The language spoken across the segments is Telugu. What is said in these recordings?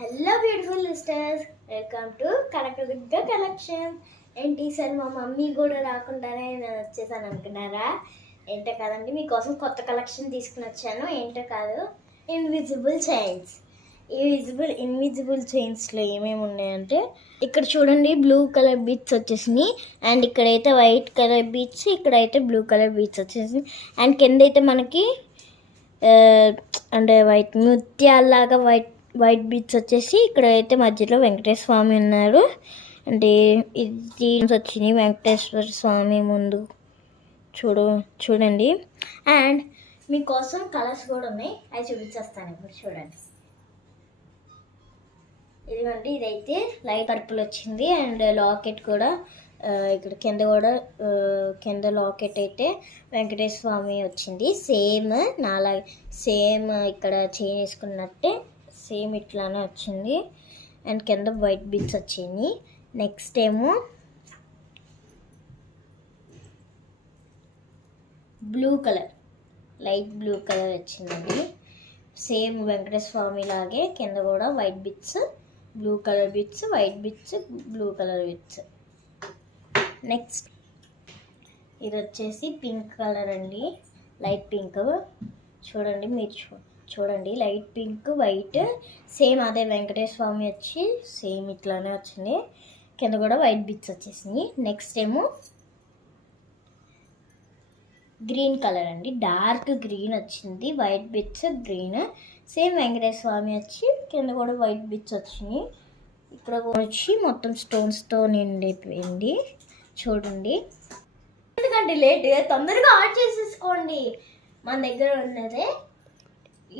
Hello beautiful లిస్టర్స్, welcome to Kanakadurga collection. ఏంటి సార్ మా మమ్మీ కూడా రాకుండానే నేను వచ్చేసాను అనుకున్నారా? ఏంటో కాదండి, మీకోసం కొత్త కలెక్షన్ తీసుకుని వచ్చాను. ఏంటో కాదు, ఇన్విజిబుల్ చైన్స్. ఈ ఇన్విజిబుల్ చైన్స్లో ఏమేమి ఉన్నాయంటే ఇక్కడ చూడండి, బ్లూ కలర్ బీట్స్ వచ్చేసినాయి. అండ్ ఇక్కడైతే వైట్ కలర్ బీట్స్, ఇక్కడైతే బ్లూ కలర్ బీట్స్ వచ్చేసినాయి. అండ్ కింద అయితే మనకి అంటే వైట్ ముత్యాల్లాగా వైట్ బీట్స్ వచ్చేసి ఇక్కడ అయితే మధ్యలో వెంకటేశ్వర స్వామి ఉన్నారు. అంటే ఇది వచ్చినాయి వెంకటేశ్వర స్వామి ముందు చూడండి. అండ్ మీకోసం కలర్స్ కూడా ఉన్నాయి, అవి చూపించేస్తాను ఇప్పుడు. చూడండి, ఇదిగోండి, ఇదైతే లైట్ పర్పుల్ వచ్చింది. అండ్ లాకెట్ కూడా ఇక్కడ కింద లాకెట్ అయితే వెంకటేశ్వర స్వామి వచ్చింది. సేమ్ ఇక్కడ చైన్ వేసుకున్నట్టే సేమ్ ఇట్లానే వచ్చింది. అండ్ కింద వైట్ బీట్స్ వచ్చింది. నెక్స్ట్ ఏమో blue colour, light blue colour వచ్చిందండి. సేమ్ వెంకటేశ్వర స్వామి లాగే కింద కూడా white bits, blue colour bits, white bits, blue colour bits. Next ఇది వచ్చేసి పింక్ కలర్ అండి, లైట్ పింక్. చూడండి, మీరు చూడండి, లైట్ పింక్ వైట్ సేమ్ అదే వెంకటేశ్వర స్వామి వచ్చి సేమ్ ఇట్లానే వచ్చింది. కింద కూడా వైట్ బిట్స్ వచ్చేసినాయి. నెక్స్ట్ ఏమో గ్రీన్ కలర్ అండి, డార్క్ గ్రీన్ వచ్చింది, white bits green. Same Venkateswara Swami వచ్చి కింద కూడా వైట్ బిట్స్ వచ్చినాయి. ఇక్కడ వచ్చి మొత్తం స్టోన్స్తో నిండిపోయింది. చూడండి, ఎందుకంటే లేట్, తొందరగా ఆర్డర్ చేసేసుకోండి. మన దగ్గర ఉన్నదే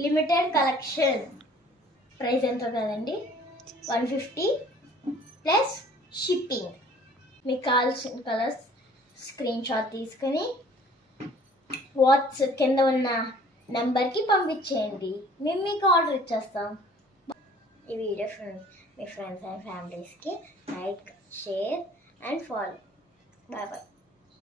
లిమిటెడ్ కలెక్షన్. ప్రైస్ ఎంతో కదండి, 150 ప్లస్ షిప్పింగ్. మీకు కావాల్సిన కలర్స్ స్క్రీన్ షాట్ తీసుకొని వాట్సాప్ కింద ఉన్న నెంబర్కి పంపించేయండి, మేము మీకు ఆర్డర్ ఇచ్చేస్తాం. ఈ వీడియో మీ ఫ్రెండ్స్ అండ్ ఫ్యామిలీస్కి like, share and follow. Bye bye.